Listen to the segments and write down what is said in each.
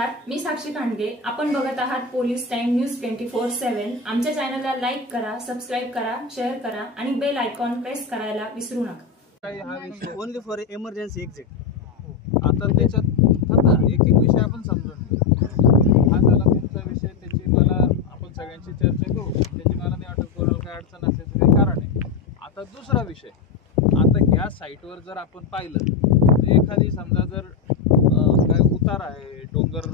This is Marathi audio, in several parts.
नमस्कार, मी साक्षी कांडगे. आपण बघत आहात पोलीस टाइम न्यूज 24/7. आमच्या चॅनलला लाईक करा, सबस्क्राइब करा, शेअर करा आणि बेल आयकॉन प्रेस करायला विसरू नका. Only for emergency exit. आता त्याच्यात आता एक विषय आपण समजून घेऊ. हा झाला तुमचा विषय, त्याची मला आपण सगळ्यांची चर्चा करू. त्याची मला नाही वाटत कोणाला काय अडचण असायचं काही कारण आहे. आता दुसरा विषय, आता ह्या साईटवर जर आपण पाहिलं तर एखादी समजा जर काय उतार आहे, डोंगर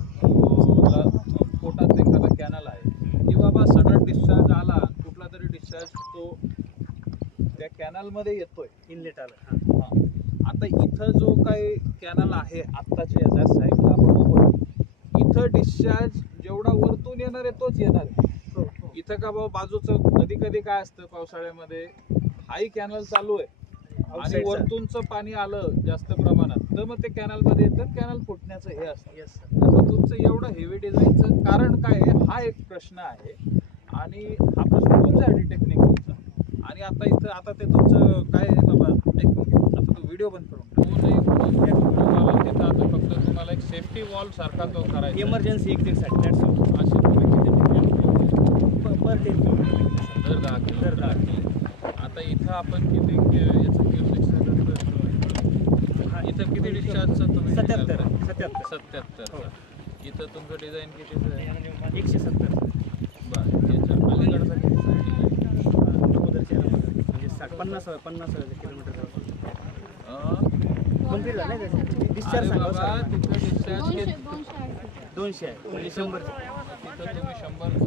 पोटात एखादा कॅनल आहे की बाबा सडन डिस्चार्ज आला, कुठला तरी डिस्चार्ज तो त्या कॅनलमध्ये येतोय, इनलेट आलं. आता इथं जो काही कॅनल आहे आत्ताच्या या साईडला आपण उभं, इथं डिस्चार्ज जेवढा वरतून येणार आहे तोच येणार आहे. इथं का बाबा बाजूचं कधी कधी काय असतं पावसाळ्यामध्ये, हाही कॅनल चालू आहे आणि वरतूनचं पाणी आलं जास्त प्रमाणात तर मग ते कॅनल मध्ये येतं, कॅनल फुटण्याचं हे असतं. मग तुमचं एवढं हेवी डिझाईनचं कारण काय आहे हा एक प्रश्न आहे. आणि हा प्रश्न तुमच्यासाठी टेक्निकलचा. आणि आता इथं आता ते तुमचं काय आहे बाबा, ऐकून घेऊ. आता तो व्हिडिओ बंद करून तिथं आता फक्त तुम्हाला एक सेफ्टी वॉल सारखा तो करायचा इमर्जन्सी एक्झिटसाठी. असे तुम्ही किती पर डे दर 10 आता इथं आपण किती याचं इथं किती डिस्चार्जचं तुम्ही 77. इथं तुमचं डिझाईन कितीचं आहे? 170. बरं, याच्या अलीकडचा अगोदरच्या म्हणजे 50 किलोमीटर कंप्लीट झालं डिस्चार्ज. तिथं डिस्चार्ज 200 आहे म्हणजे 100. तिथं तुम्ही 100